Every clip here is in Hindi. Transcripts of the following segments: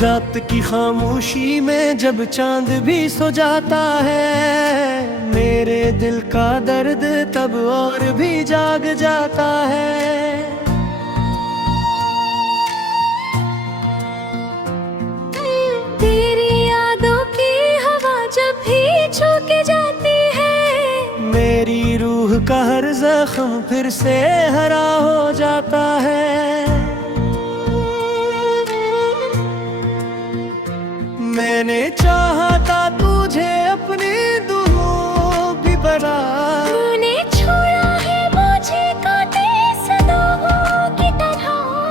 रात की खामोशी में जब चांद भी सो जाता है, मेरे दिल का दर्द तब और भी जाग जाता है। तेरी यादों की हवा जब भी छू के जाती है, मेरी रूह का हर जख्म फिर से हरा हो जाता है। मैंने चाहा था तुझे अपनी दुआओं भी बना, तूने छोड़ा है मुझे कांटे सदाओं की तरह।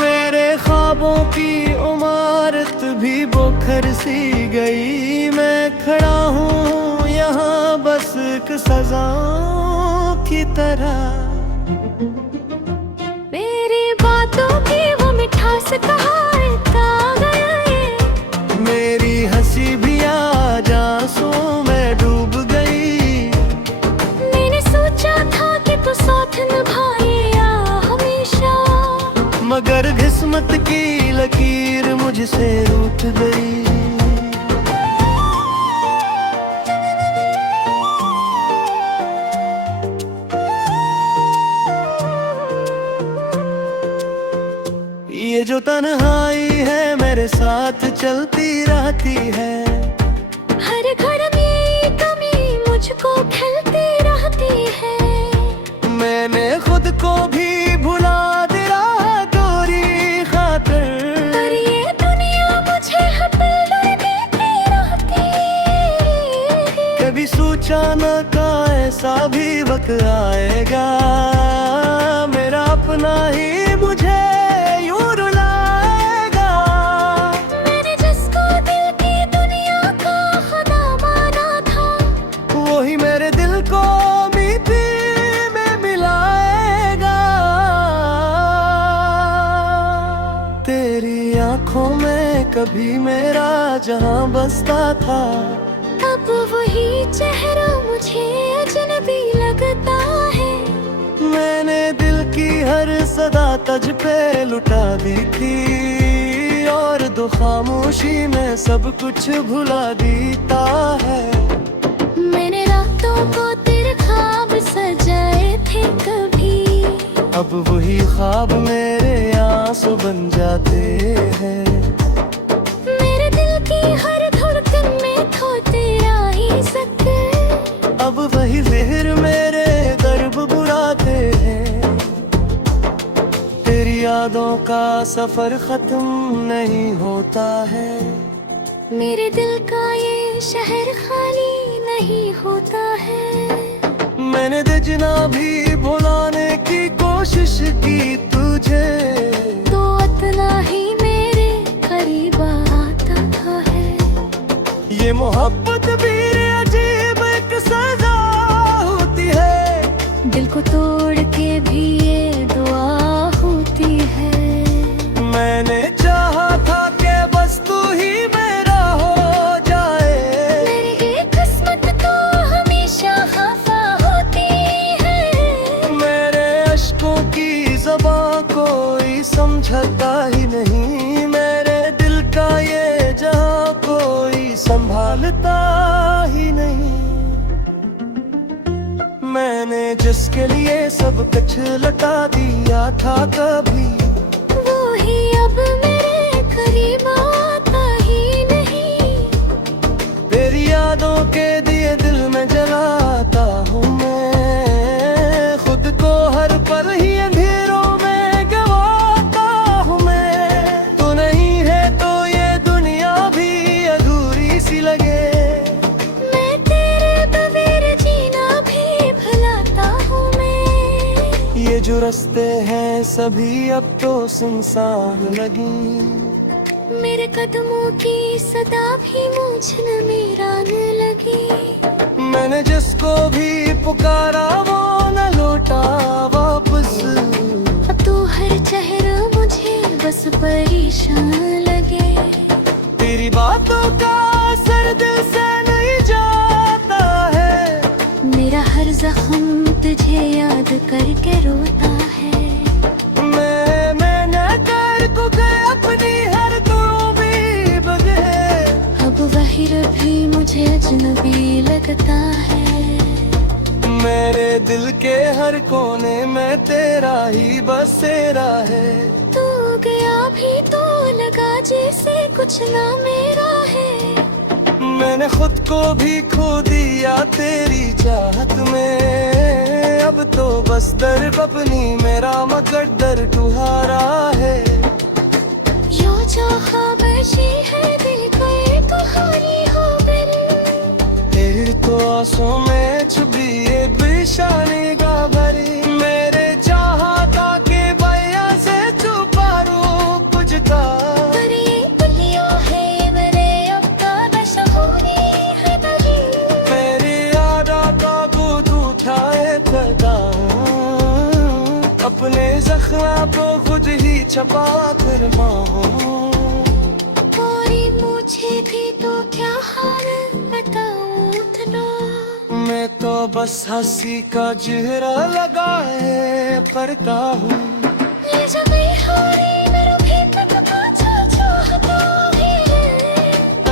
मेरे ख्वाबों की इमारत भी बोखर सी गई। मैं खड़ा हूँ यहाँ बस एक सजाओं की तरह। मेरी बातों की वो मिठास कहाँ आ गया ये, मेरी हंसी भी आज आंसुओं में डूब गई। मैंने सोचा था कि तू साथ निभाएगा हमेशा, मगर किस्मत की लकीर मुझसे रूठ गई। ये जो तन्हाई है मेरे साथ चलती रहती है, हर घर में कमी मुझको खलती रहती है। मैंने खुद को भी भुला दिया तेरी खातिर, पर ये दुनिया मुझे हर पल देती रहती है। कभी सोचा न का ऐसा भी वक्त आएगा, मेरा अपना ही मुझे यूं रुलाएगा। मैंने जिसको दिल की दुनिया का खुदा माना था, वही मेरे दिल को मिट्टी में मिलाएगा। तेरी आंखों में कभी मेरा जहां बसता था, अब वही चेहरा मुझे अजनबी लगता है। मैंने दिल की हर सदा तुझ पे लुटा दी थी, और दो खामोशी में सब कुछ भुला देता है। मैंने रातों को तेरे ख्वाब सजाए थे कभी, अब वही ख्वाब मेरे आंसू बन जाते हैं। मेरे दिल की हर धड़कन में खो तेरा ही जिक्र, अब वही ज़हर मेरे दर्द बुराते हैं। तेरी यादों का सफर खत्म नहीं होता है, मेरे दिल का ये शहर खाली नहीं होता है। मैंने दजना भी भुलाने की कोशिश की तुझे, तो इतना ही मेरे करीब आता था है। ये मोहब्बत भी अजीब एक सजा होती है, दिल को तोड़ के भी ये दुआ होती है। मैंने चाहा था कि बस तू ही मेरा हो जाए, मेरी ये किस्मत तो हमेशा खफा होती है। मेरे अश्कों की ज़बां कोई समझता ही नहीं, मेरे दिल का ये जहां कोई संभालता ही नहीं। मैंने जिसके लिए सब कुछ लुटा दिया था कभी, वो ही अब मेरे करीब आता ही नहीं। तेरी यादों के दिए दिल में जलाता हूँ मैं, खुद को हर पल ही अंधेरों में गवाता हूँ मैं। तू नहीं है तो ये दुनिया भी अधूरी सी लगे, मैं तेरे बगैर जीना भी भुलाता हूँ मैं। ये जो रास्ते हैं सभी अब तो सुनसान लगी, मेरे कदमों की सदा भी मुझ न मेराने लगी। मैंने जिसको भी पुकारा वो न लौटा वापस, अब तो हर चेहरा मुझे बस परेशान लगे। तेरी बातों का असर दिल से नहीं जाता है, मेरा हर जख्म तुझे याद करके रोता है। मैं न कर को गए अपनी हर खूबी फिर भी मुझे अजनबी लगता है। मेरे दिल के हर कोने में तेरा ही बसेरा है। तू गया भी तो लगा जैसे कुछ ना मेरा है। मैंने खुद को भी खो दिया तेरी चाहत में। अब तो बस दर अपनी मेरा मगर दर तुम्हारा है। यो जो खाबशी है दिल को ये तुम्हारी हो बिल। फिर तो आंसू में छुपी ये बेशानी का भरी। मेरे चाहता के भैया से छुपा रूप तुझका। पर ये पुलियो है मेरे अब्बा बशहूरी है बली। मेरी यादा का दूध उठाए करता हूँ। अपने जख्मा को खुद ही छपा कर माहूँ। कोई मुझे भी तो क्या हाल बताऊं इतना। मैं तो बस हंसी का चेहरा लगाए करता हूँ। ये जब हारी मेरे भीतर का चाहता ही है।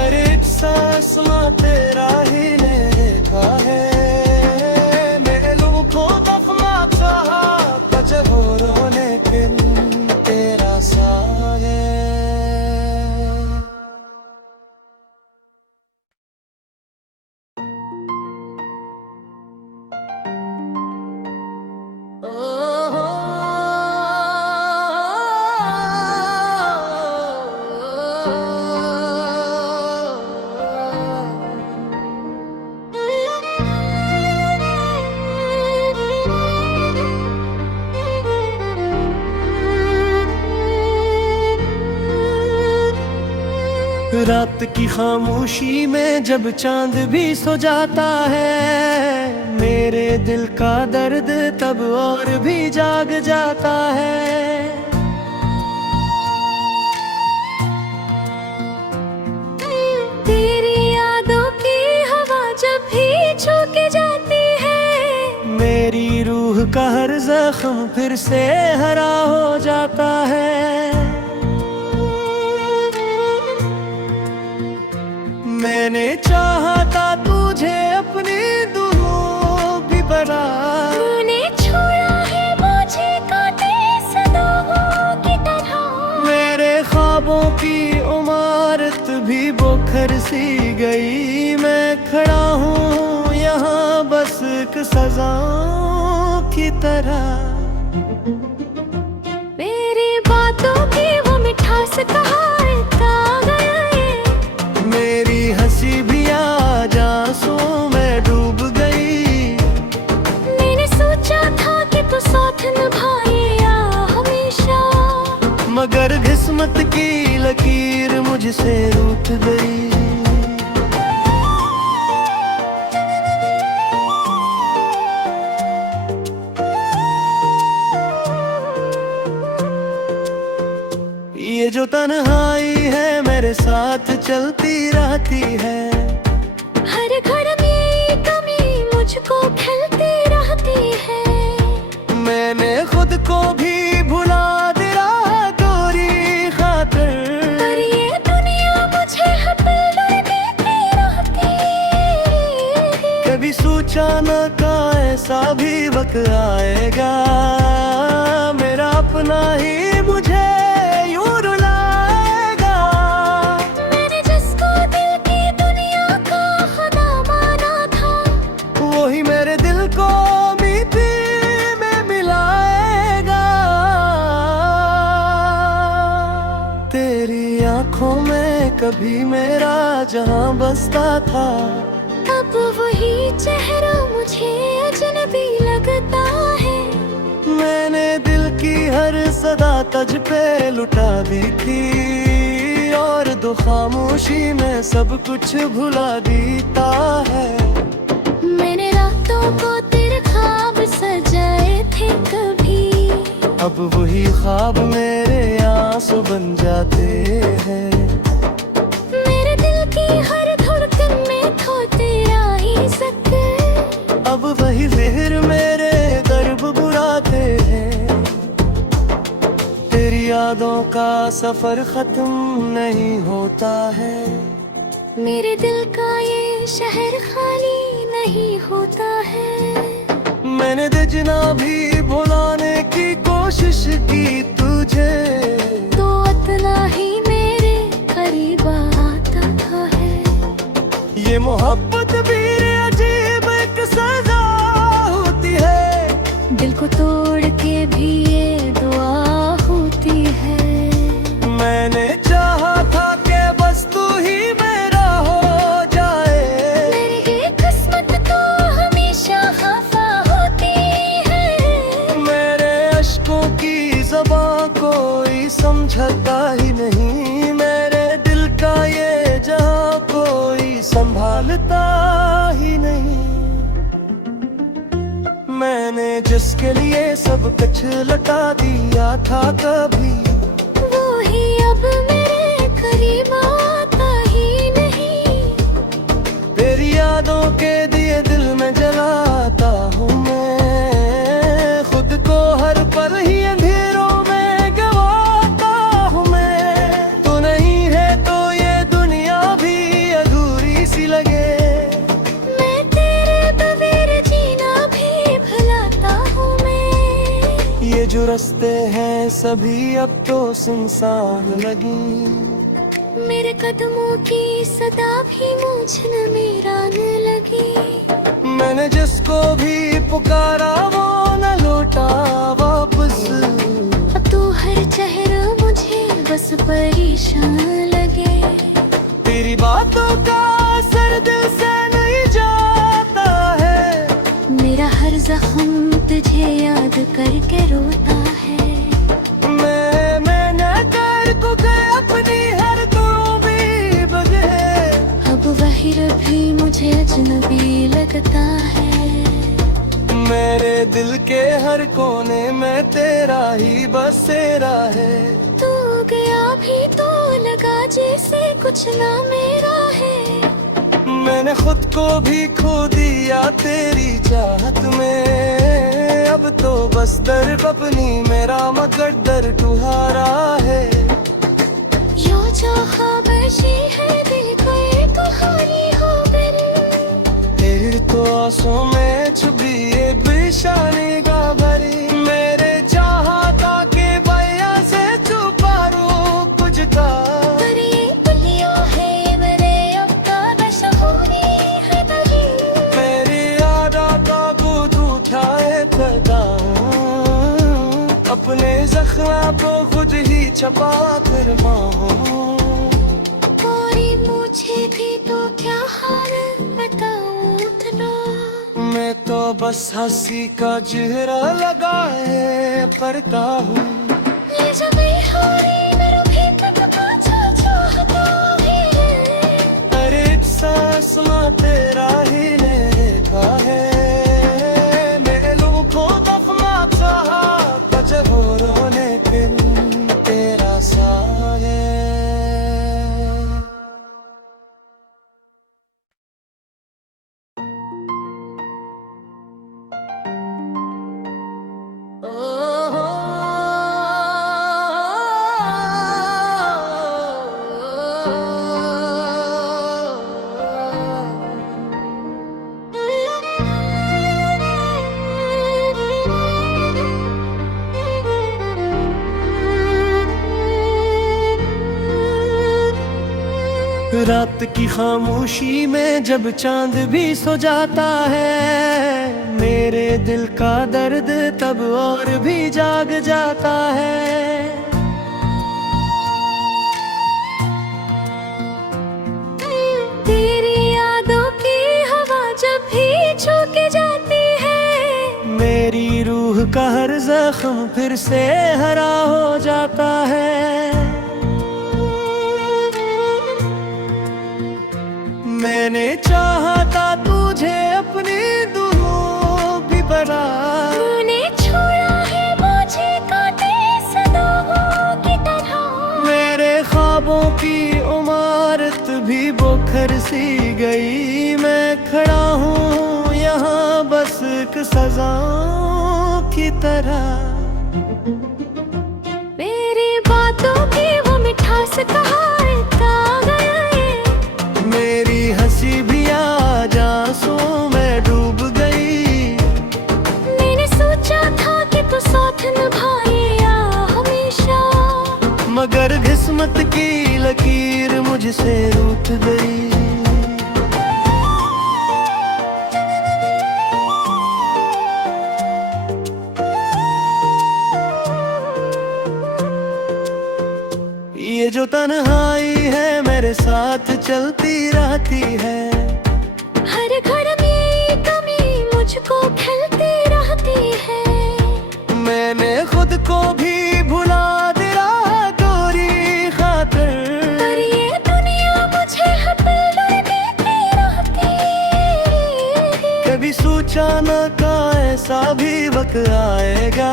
अरे एक सांस में तेरा ही लेखा है। मैं लूखों दफना चाहा कजब रोने किन तेरा साए। रात की खामोशी में जब चांद भी सो जाता है। मेरे दिल का दर्द तब और भी जाग जाता है। तेरी यादों की हवा जब भी छू के जाती है। मेरी रूह का हर जख्म फिर से हरा हो जाता है। मैंने चाहा था तुझे अपनी दुआ भी बना। तूने छोड़ा है मुझे काटे सदाओं की तरह। मेरे ख्वाबों की इमारत भी बोखर सी गई। मैं खड़ा हूँ यहाँ बस एक सजाओं की तरह। मेरी बातों की वो मिठास कहाँ आ गया ये। मेरी हंसी भी आज आंसुओं में डूब गई। मैंने सोचा था कि तू साथ निभाएगा हमेशा। मगर किस्मत की लकीर मुझसे रूठ गई। ये जो तन्हाई है मेरे साथ चलती रहती है। हर घर में कमी मुझको खलती रहती है। मैंने खुद को भी भुला दिया तेरी खातिर। पर ये दुनिया मुझे हर पल देती रहती है। कभी सोचा न का ऐसा भी वक्त आएगा। मेरा अपना ही मुझे यूं रुलाएगा। मैंने जिसको दिल की दुनिया का खुदा माना था। वही मेरे दिल को मिट्टी में मिलाएगा। तेरी आंखों में कभी मेरा जहां बसता था। अब वही चेहरा मुझे अजनबी लगता है। मैंने दिल की हर सदा तुझ पे लुटा दी थी। और दो खामोशी में सब कुछ भुला देता है। मैंने रातों को तेरे ख्वाब सजाए थे कभी। अब वही ख्वाब मेरे आंसू बन जाते हैं। मेरे दिल की हर धड़कन में खो तेरा ही जिक्र। अब वही ज़हर मेरे दर्द बुराते हैं। तेरी यादों का सफर खत्म नहीं होता है। मेरे दिल का ये शहर खाली नहीं होता है। मैंने जितना भी भुलाने की कोशिश की तुझे, तो इतना ही मेरे करीब आता है। ये मोहब्बत भी अजीब एक सजा होती है। दिल को तोड़ के भी ये दुआ होती है। मैंने चाहा था कि बस तू ही मेरा हो जाए। मेरी ये किस्मत तो हमेशा खफा होती है। मेरे अश्कों की ज़बां कोई समझता ही नहीं। मेरे दिल का ये जहां कोई संभालता ही नहीं। मैंने जिसके लिए सब कुछ लुटा दिया था कभी, वो ही अब मेरे करीब आता ही नहीं। तेरी यादों के दिए दिल में जलाता हूँ मैं। खुद को हर पल ही अंधेरों में गवाता हूँ मैं। तू नहीं है तो ये दुनिया भी अधूरी सी लगे। मैं तेरे बगैर जीना भी भुलाता हूँ मैं। ये जो रास्ते हैं सभी अब तो सुनसान लगी। मेरे कदमों की सदा भी मुझ न मेराने लगी। मैंने जिसको भी पुकारा वो न लौटा वापस। अब तो हर चेहरा मुझे बस परेशान लगे। तेरी बातों का असर दिल से नहीं जाता है। मेरा हर जख्म तुझे याद करके रोता है। मैंने कर को गए अपनी हर भी बजे। अब वही भी मुझे अजनबी लगता है। मेरे दिल के हर कोने में तेरा ही बसेरा है। तू गया भी तो लगा जैसे कुछ ना मेरा है। मैंने खुद को भी खो दिया तेरी चाहत में। अब तो बस दर अपनी मेरा मगर दर तुम्हारा है। यो जो खाबशी है दिल कोई तुम्हारी हो फिर तो आंसू में छुपी ये बेशानी का भरी। मेरे चाहता के भैया से छुपा रू कुछ का। अपने जख्म को खुद ही छपा कर कोई मुझे भी तो क्या हाल बताऊं इतना। मैं तो बस हंसी का चेहरा लगाए करता हूँ। ये जब हारी मेरे भीतर का चाहता भी है। अरे एक सांस में तेरा ही लेखा है। मेरे लोगों को दफना चाहा रोने दिन तेरा साये। रात की खामोशी में जब चांद भी सो जाता है। मेरे दिल का दर्द तब और भी जाग जाता है। तेरी यादों की हवा जब भी छू के जाती है। मेरी रूह का हर जख्म फिर से हरा हो जाता है। मैंने चाहा था तुझे अपनी दुआओं भी बना। तूने छोड़ा है मुझे काटे सदाओं की तरह। मेरे ख्वाबों की इमारत भी बोखर सी गई। मैं खड़ा हूँ यहाँ बस एक सजाओं की तरह। मेरी बातों की वो मिठास कहाँ आ गया ये। चलती रहती है। हर घर में कमी मुझको खलती रहती है। मैंने खुद को भी भुला दिया गोरी खातिर, पर ये दुनिया मुझे हर पल देती रहती है। कभी सोचा न का ऐसा भी वक्त आएगा,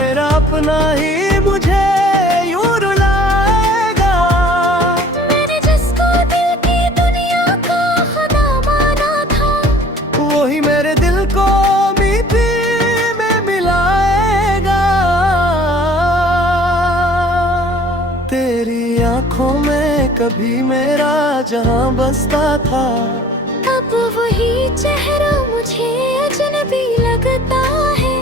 मेरा अपना ही मुझे यूं रुलाएगा। मैंने जिसको दिल की दुनिया का खुदा माना था, वही मेरे दिल को मिट्टी में मिलाएगा। तेरी आंखों में कभी मेरा जहां बसता था, अब वही चेहरा मुझे अजनबी लगता है।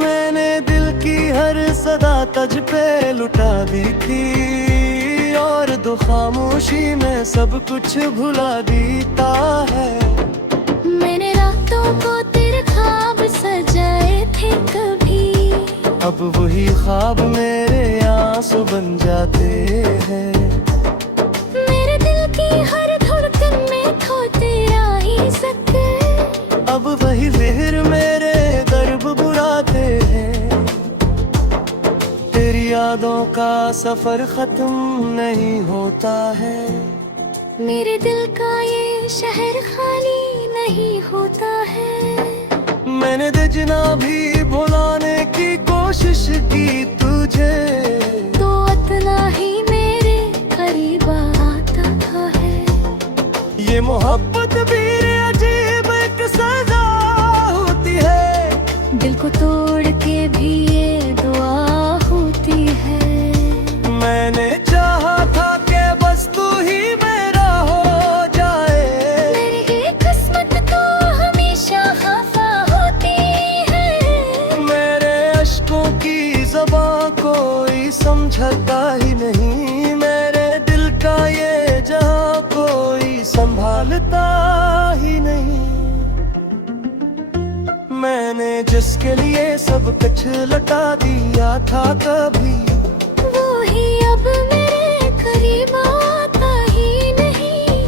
मैंने दिल की हर सदा तुझ पे लुटा दी थी, और दो खामोशी में सब कुछ भुला देता है। मैंने रातों को तेरे ख्वाब सजाए थे कभी, अब वही ख्वाब मेरे आंसू बन जाते हैं। मेरे दिल की हर धड़कन में खो तेरा ही जिक्र, अब वही ज़हर मेरे दर्द बुराते हैं। तेरी यादों का सफर खत्म नहीं होता है, मेरे दिल का ये शहर खाली नहीं होता है। मैंने दजना भी भुलाने की कोशिश की तुझे, तो इतना ही मेरे करीब आता था है। ये मोहब्बत भी अजीब एक सजा होती है, दिल को तोड़ के भी ये दुआ होती है। मैंने चाहा था कि बस तू ही मेरा हो जाए, मेरी ये किस्मत तो हमेशा खफा होती है। मेरे अश्कों की ज़बां कोई समझता ही नहीं, मेरे दिल का ये जहां कोई संभालता ही नहीं। मैंने जिसके लिए सब कुछ लुटा दिया था कभी, वो ही अब मेरे करीब आता ही नहीं।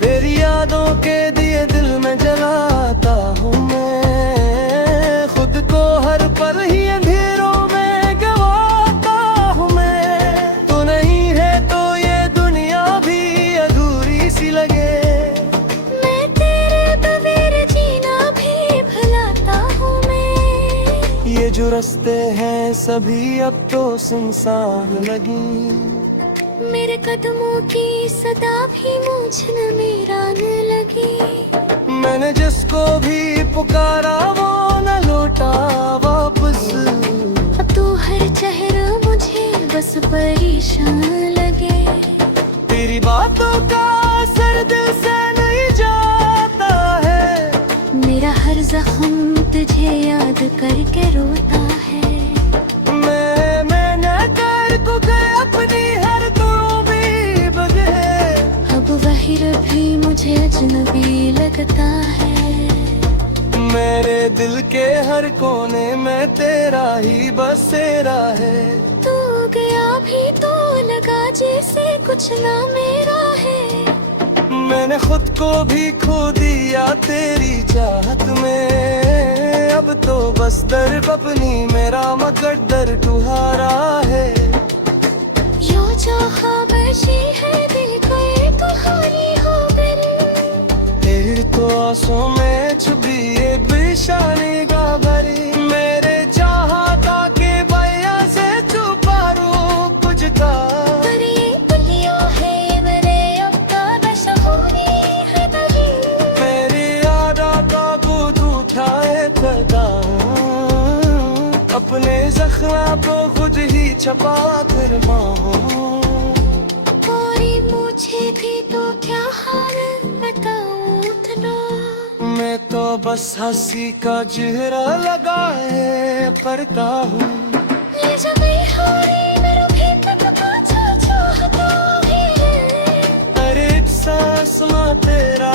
तेरी यादों के दिए दिल में जलाता हूँ मैं, खुद को हर पल ही अंधेरों में गवाता हूँ मैं। तू नहीं है तो ये दुनिया भी अधूरी सी लगे, मैं तेरे बगैर जीना भी भुलाता हूँ मैं। ये जो रास्ते हैं सभी अब तो सुनसान लगी, मेरे कदमों की सदा भी मुझ न मेरान लगी। मैंने जिसको भी पुकारा वो न लौटा वापस, अब तो हर चेहरा मुझे बस परेशान लगे। तेरी बातों का असर दिल से नहीं जाता है, मेरा हर जख्म तुझे याद करके रोता है। मैंने कर को गए अपनी हर भी बगे, अब वही भी मुझे अजनबी लगता है। मेरे दिल के हर कोने में तेरा ही बसेरा है। तू गया भी तो लगा जैसे कुछ ना मेरा है। मैंने खुद को भी खो दिया तेरी चाहत में, अब तो बस दर्द अपनी मेरा मगर दर तुम्हारा है। यो जो खाबशी है दिल को ये तुम्हारी हो बिल, फिर तो आंसू में छुपी ये बेशानी का भरी, मेरे चाहता के भैया से छुपा रू कुछ का। पर ये पुलियो है मेरे अब का बशहूरी है दली, मेरी यादा का दूध उठाए खदा, अपने जख्म को खुद ही छपा कर माहूं। और मुझे भी तो क्या हाल बताऊं इतना, मैं तो बस हंसी का चेहरा लगाए करता हूँ। ये जब हारी मेरे भीतर को चाहता भी है। हर एक सांस में तेरा